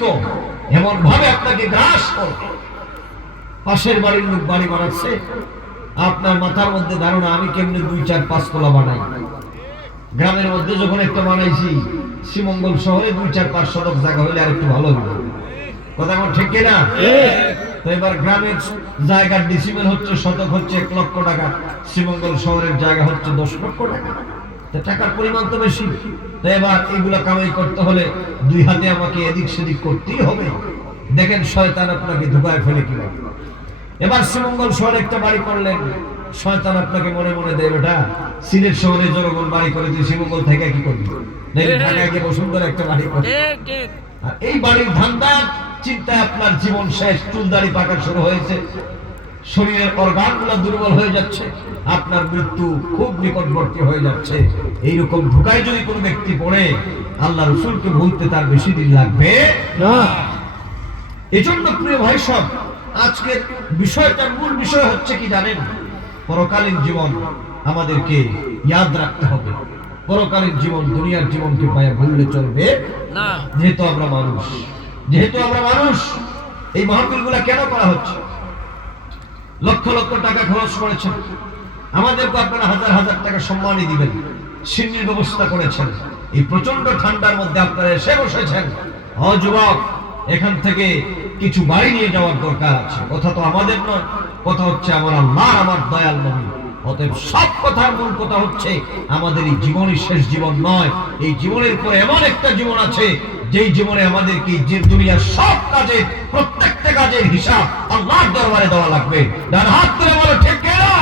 বৃক্ষ এমন ভাবে আপনাকে গ্রাস করবে। পাশের বাড়ির লোক বাড়ি বানাচ্ছে, আপনার মাথার মধ্যে ধারণা আমি কেমনে 2, 4, 5 তলা বানাই। গ্রামের মধ্যে যখন একটা বানাইছি, শ্রীমঙ্গল শহরে 2, 4, 5 শতক জায়গা হইলে আর একটু ভালো হইবে। কথা কোন ঠিক কিনা? তো এবার গ্রামের জায়গার ডিসিমেল হচ্ছে, শতক হচ্ছে 1 লক্ষ টাকা, শ্রীমঙ্গল শহরের জায়গা হচ্ছে 10 লক্ষ টাকা। তো টাকার পরিমাণ তো বেশি। তো এবার এগুলা কামাই করতে হলে 2 হাতে আমাকে এদিক সেদিক করতেই হবে। দেখেন শয়তান আপনাকে ধোঁকায় ফেলে কিভাবে। এবার শ্রীমঙ্গল শহরে একটা বাড়ি করলেন, শয়তান আপনাকে মনে মনে দেয়, বেটা সিলেট শহরে জনগণ বাড়ি করে, তুই শ্রীমঙ্গল থেকে কি করবি? ঢাকায় গিয়ে বসুন্ধরা একটা বাড়ি করে। আর এই বাড়ির ধান্দা চিন্তায় আপনার জীবন শেষ। চুল দাড়ি পাকা শুরু হয়েছে, শরীরের অর্গানগুলো দুর্বল হয়ে যাচ্ছে, আপনার মৃত্যু খুব নিকটবর্তী হয়ে যাচ্ছে। এইরকম ধোঁকায় যদি কোনো ব্যক্তি পড়ে, আল্লাহ রাসূলকে ভুলতে তার বেশি দিন লাগবে না। এজন্য প্রিয় ভাই সব, আজকের বিষয়টার মূল বিষয় হচ্ছে কি জানেন? পরকালীন জীবন আমাদেরকে ইয়াদ রাখতে হবে। পরকালীন জীবন দুনিয়ার জীবনকে পায়ে ভুললে চলবে না। যেহেতু আমরা মানুষ, এই মাহফিলগুলো কেন করা হচ্ছে? লক্ষ লক্ষ টাকা খরচ করেছেন, আমাদেরকে আপনারা হাজার হাজার টাকা সম্মানই দিবেন, সিন্নির ব্যবস্থা করেছেন। এই প্রচন্ড ঠান্ডার মধ্যে আপনারা এসে বসেছেন। যুবক, এখান থেকে কিছু বাড়ি নিয়ে যাওয়ার দরকার আছে। কথা তো আমাদের নয়, কথা হচ্ছে আমার আল্লাহ, আমার দয়াল নবী। অতএব সব কথার মূল কথা হচ্ছে আমাদের এই জীবনই শেষ জীবন নয়। এই জীবনের পরে এমন একটা জীবন আছে, যেই জীবনে আমাদেরকে যে দুনিয়ার সব কাজের, প্রত্যেকটা কাজের হিসাব আল্লাহর দরবারে দেওয়া লাগবে। ডান হাত তুলে বলো ঠিক কিনা?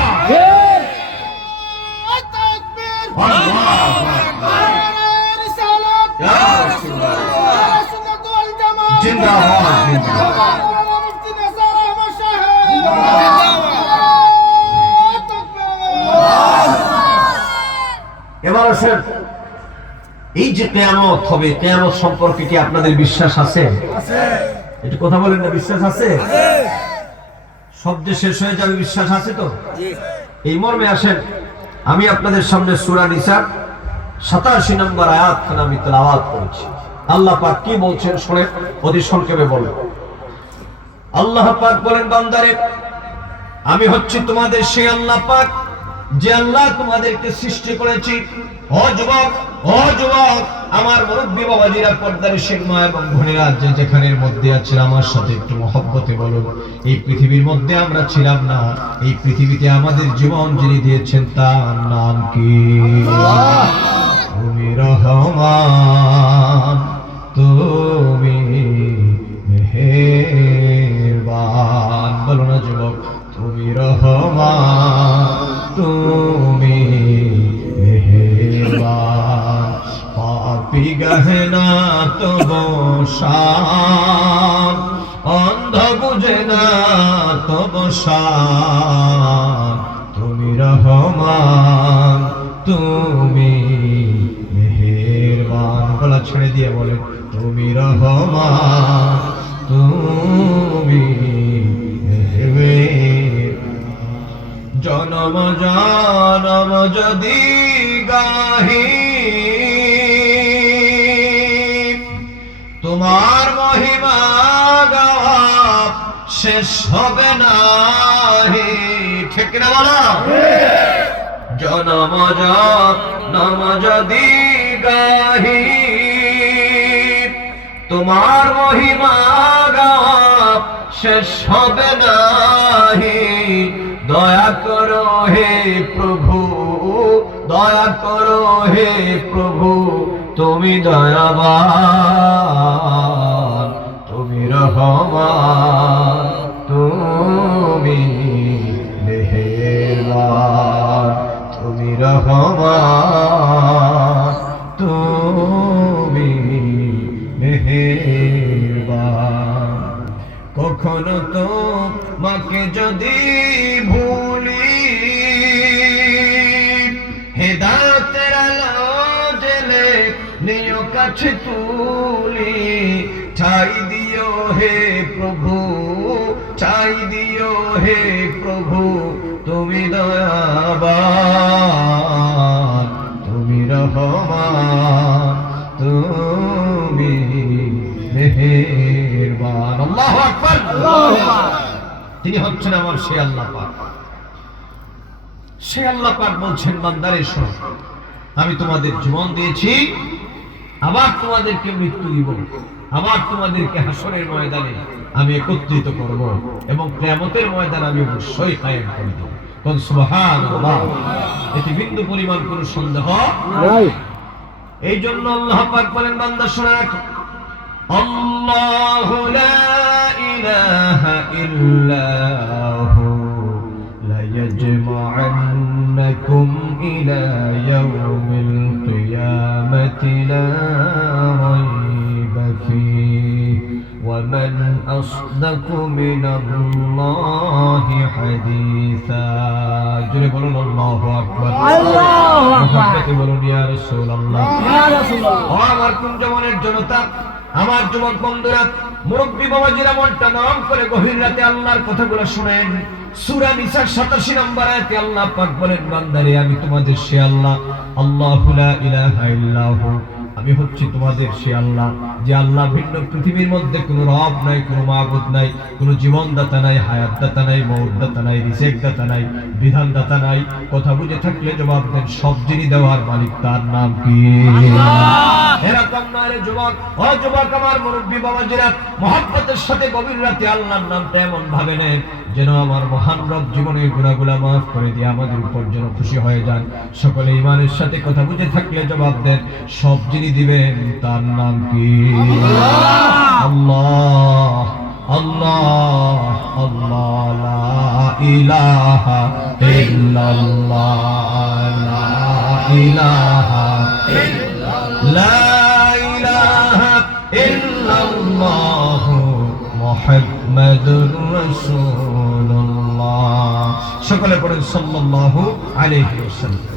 এবার আসেন, এই যে কিয়ামত হবে, কিয়ামত সম্পর্কে কি আপনাদের বিশ্বাস আছে? একটু কথা বলেন না, বিশ্বাস আছে? সব যে শেষ হয়ে যাবে, বিশ্বাস আছে তো? এই মর্মে আসেন, আমি আপনাদের সামনে সূরা নিসা 87 নম্বর আয়াতখানা আমি তেলাওয়াত করেছি। আল্লাহ পাক কি বলছেন শুনেন, অতি সংক্ষেপে বলেন। আল্লাহ পাক বলেন, বান্দারে, আমি হচ্ছি তোমাদের সেই আল্লাহ পাক, যে আল্লাহ তোমাদেরকে সৃষ্টি করেছি। ও যুবক, আমার মুরব্বী বাবাজিরা, পর্দানিশীল মা এবং বোনেরা, যে যেখানের মধ্যে আছেন, আমার সাথে একটু মহব্বতে বলুন, এই পৃথিবীর মধ্যে আমরা ছিলাম না। এই পৃথিবীতে আমাদের জীবন যিনি দিয়েছেন, তার নাম কি? তুমি রহমান, তুমি মেহেরবান। বলো না যুবক, তুমি রহমান, তুমি মেহেরবান। পাপী গহনা তব শান, অন্ধ বুঝে না তব শান। তুমি রহমান, তুমি মেহেরবান। গলা ছেড়ে দিয়ে বলেন, তুমি রহমান, তুমি জনম জনম যদি গাহি তোমার মহিমা গাওয়া শেষ হবে না। ঠিক না বলো? জনম জনম যদি গাহি তোমার মহিমা গাওয়া শেষ হবে না। দয়া করো হে প্রভু, দয়া করো হে প্রভু, তুমি দয়াবান, তুমি রহমান, তুমি মেহেরবান। তুমি রহমান, তুমি মেহেরবান। কখনো তো মাকে যদি ভুলি, হেদায়েতের আলো জেলে নিও কাছে তুলি। ঠাই দিও হে প্রভু, ঠাই দিও হে প্রভু, তুমি দয়াবান, তুমি রহমান, তুমি মেহেরবান। মেহেরবান। আল্লাহু আকবার। তিনি হচ্ছেন আমার সে আল্লাহ পাক। সে আল্লাহ পাক বলছেন, বান্দারে শোনো, আমি তোমাদের জীবন দিয়েছি, আবার তোমাদেরকে মৃত্যু দিব, আবার তোমাদেরকে হাসরের ময়দানে আমি একত্রিত করব এবং কিয়ামতের ময়দানে আমি অবশ্যই কায়েম করে দেব। কোন সুবহানাল্লাহ। এতে বিন্দু পরিমাণ কোনো সন্দেহ নাই। এই জন্য আল্লাহ পাক বলেন, বান্দা শুনে রাখো, আল্লাহু লা ইলাহা ইল্লাহু লা ইয়াজমা'আন্নাকুম ইলা ইয়াউমিল কিয়ামাতি লা রাইবা ফীহি ওয়া মান আসদাকু মিনাল্লাহি হাদীসা। জোরে বলুন আল্লাহু আকবার। আল্লাহু আকবার। বলুন ইয়া রাসূলুল্লাহ। ইয়া রাসূলুল্লাহ। ও আমার কুঞ্জবনের জনতা, আমার যুবক বন্ধুরা, মুরব্বী বাবাজিরা, মনটা নরম করে গভীর রাতে আল্লাহর কথাগুলো শুনেন। সূরা নিসা 87 নম্বর আয়াতে আল্লাহ পাক বলেন, বান্দারে আমি তোমাদের সে আল্লাহ, আল্লাহু লা ইলাহা ইল্লাহু, আমি হচ্ছি তোমাদের সে আল্লাহ, যে আল্লাহ ভিন্ন পৃথিবীর মধ্যে কোনো রব নাই, কোনো মাবুদ নাই, কোনো জীবনদাতা নাই, হায়াতদাতা নাই, মওতদাতা নাই, রিজিকদাতা নাই, বিধানদাতা নাই। কথা বুঝে থাকলে জবাব দেন, সব যিনি দেওয়ার মালিক তার নাম কি? আল্লাহ। এরকম নয় রে যুবক, ও যুবক আমার মুরব্বী বাবাজিরা, মহব্বতের সাথে গভীর রাতে আল্লাহর নামটা এমন ভাবে নেন যেন আমার মহান রব জীবনের গুনাহগুলো মাফ করে দিয়ে আমাদের উপর যেন খুশি হয়ে যান। সকলে ঈমানের সাথে কথা বুঝে থাকলে জবাব দেন, সব যিনি দিবেন তার নাম কি? আল্লাহ। আল্লাহ আল্লাহ লা ইলাহা ইল্লাল্লাহ লা ইলাহা লা ইলাহা ইল্লাল্লাহু মুহাম্মাদুর রাসূলুল্লাহ। সকলে পড়েন সাল্লাল্লাহু আলাইহি ওয়াসাল্লাম।